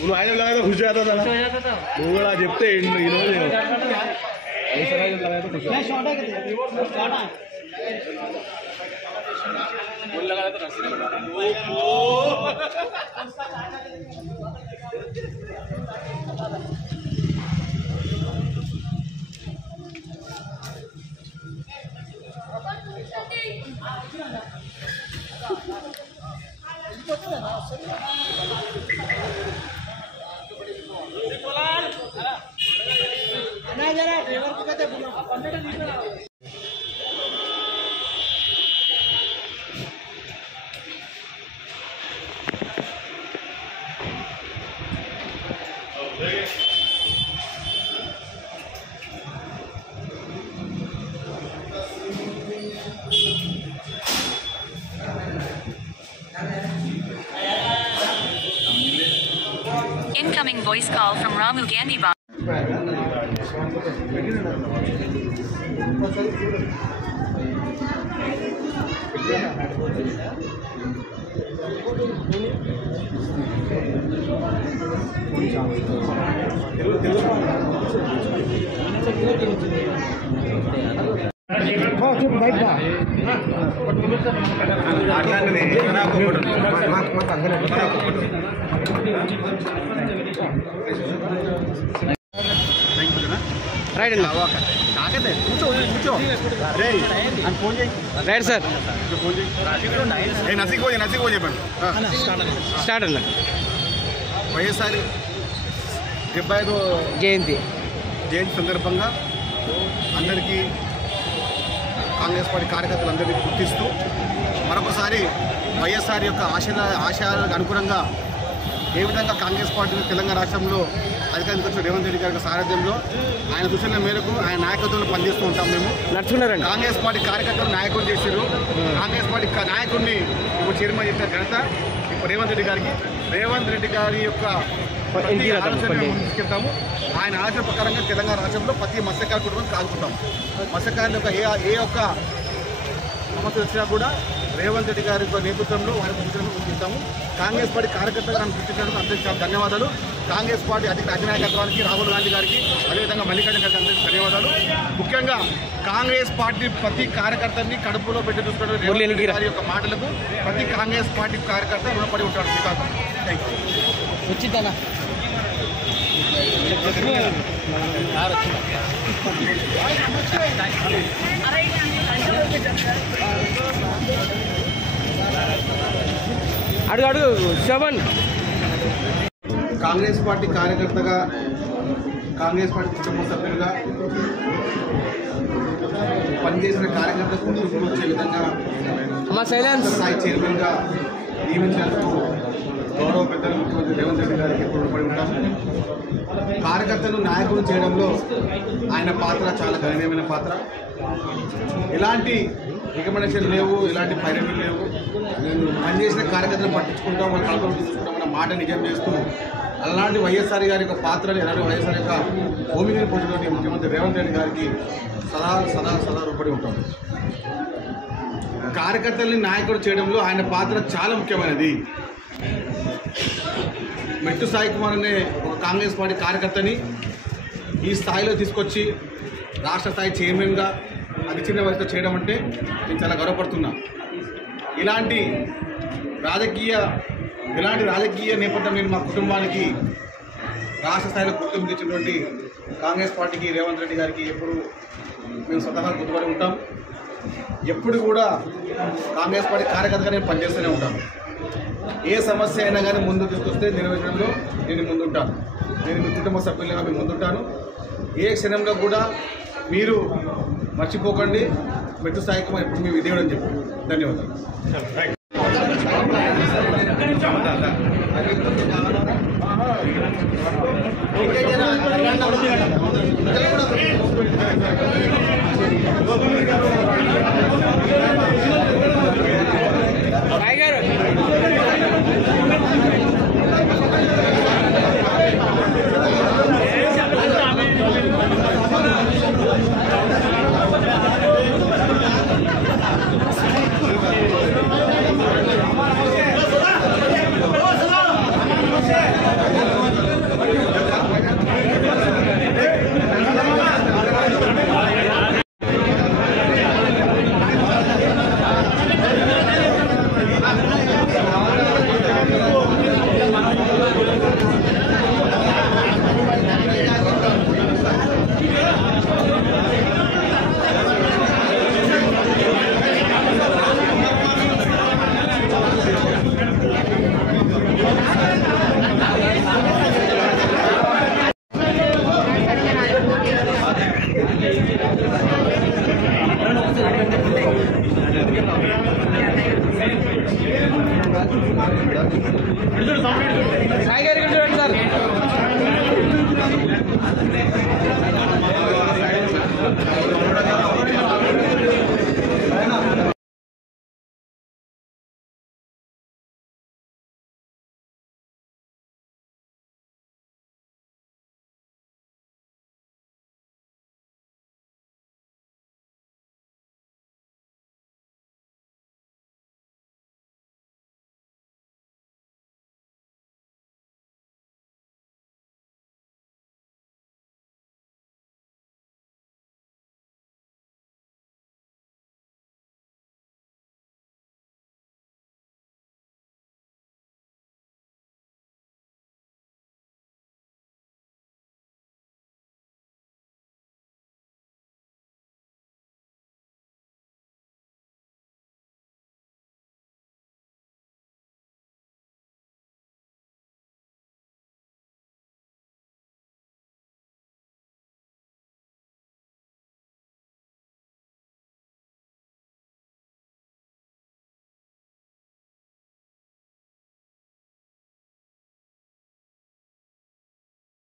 నువ్వు ఆయన लगाया खुश जाता था నువ్వు కూడా చెప్తే Incoming voice call from Ramu Gandhi Bhavan. Right right sir start అన్న వైఎస్ఆర్ 75వ జయంతి సందర్భంగా అందరికీ కాంగ్రెస్ పార్టీ కార్యకర్తలందరినీ గుర్తిస్తూ మరొకసారి వైఎస్ఆర్ యొక్క ఆశయాలకు అనుగుణంగా ఏ విధంగా కాంగ్రెస్ పార్టీ తెలంగాణ రాష్ట్రంలో అధికారానికి వచ్చిన రేవంత్ రెడ్డి గారి సారథ్యంలో ఆయన సూచనల మేరకు ఆయన నాయకత్వంలో పనిచేస్తూ ఉంటాం. మేము నడుచుకున్నారండి. కాంగ్రెస్ పార్టీ కార్యకర్తలు నాయకులు చేశారు. కాంగ్రెస్ పార్టీ నాయకుడిని ఇప్పుడు చైర్మన్ చేసిన ఘనత ఇప్పుడు రేవంత్ రెడ్డి గారి యొక్క తీసుకెళ్తాము. ఆయన ఆలోచన ప్రకారంగా తెలంగాణ రాష్ట్రంలో ప్రతి మత్స్యకార కుటుంబం కాదుకుంటాం. మత్స్యకారుల యొక్క ఏ ఒక్క సమస్య వచ్చినా కూడా రేవంత్ రెడ్డి గారి నేతృత్వంలో వారి సూచనలు గుర్తిస్తాము. కాంగ్రెస్ పార్టీ కార్యకర్తలు గుర్తించినందుకు అందరికీ చాలా ధన్యవాదాలు. కాంగ్రెస్ పార్టీ అధినాయకత్వానికి రాహుల్ గాంధీ గారికి అదేవిధంగా మల్లికార్జున గారికి అందరికీ ధన్యవాదాలు. ముఖ్యంగా కాంగ్రెస్ పార్టీ ప్రతి కార్యకర్తని కడుపులో పెట్టి చూసుకున్న రేవంత్ రెడ్డి గారి యొక్క మాటలకు ప్రతి కాంగ్రెస్ పార్టీ కార్యకర్త రుణపడి ఉంటాడు. Thank you. వచ్చిందన్నా అడుగు శోభన్. కాంగ్రెస్ పార్టీ కార్యకర్తగా కాంగ్రెస్ పార్టీ కుటుంబ సభ్యులుగా పనిచేసిన కార్యకర్త కుటుంబం వచ్చే విధంగా స్థాయి చైర్మన్గా నియమించినందుకు గౌరవ పెద్దలు ముఖ్యమంత్రి రేవంత్ రెడ్డి గారికి ఎప్పుడు రుణపడి ఉంటాము. కార్యకర్తలు నాయకులు చేయడంలో ఆయన పాత్ర చాలా గణనీయమైన పాత్ర. ఎలాంటి రికమెండేషన్ లేవు, ఎలాంటి పైరవీలు లేవు. పనిచేసిన కార్యకర్తలు పట్టించుకుంటాం, మన కలపలు తీసుకుంటాం, మన మాట నిజం చేస్తూ అలాంటి వైఎస్ఆర్ గారి యొక్క పాత్రని అలాంటి వైఎస్ఆర్ యొక్క భూమిని పొందినటువంటి ముఖ్యమంత్రి రేవంత్ రెడ్డి గారికి సదా రుణపడి ఉంటాం. కార్యకర్తల్ని నాయకుడు చేయడంలో ఆయన పాత్ర చాలా ముఖ్యమైనది. మెట్టు సాయి కుమార్ అనే ఒక కాంగ్రెస్ పార్టీ కార్యకర్తని ఈ స్థాయిలో తీసుకొచ్చి రాష్ట్ర స్థాయి చైర్మన్గా అతి చిన్న వయసులో చేయడం అంటే నేను చాలా గర్వపడుతున్నా. ఇలాంటి రాజకీయ నేపథ్యం నేను మా కుటుంబానికి రాష్ట్ర స్థాయిలో గుర్తింపు తెచ్చినటువంటి కాంగ్రెస్ పార్టీకి రేవంత్ రెడ్డి గారికి ఎప్పుడు మేము స్వతహా గుర్తుపడి ఉంటాం. ఎప్పుడు కూడా కాంగ్రెస్ పార్టీ కార్యకర్తగా నేను పనిచేస్తూనే ఉంటాను. ఏ సమస్య అయినా కానీ ముందు తీసుకొస్తే నెరవేర్చడంలో నేను ముందుంటాను. నేను మీ కుటుంబ సభ్యులుగా మేము ముందుంటాను. ఏ క్షణంలో కూడా మీరు మర్చిపోకండి మెట్టు సాయి కుమార్ ఇప్పుడు మీ విధేయుడు అని చెప్పి. ధన్యవాదాలు. సాయి గారు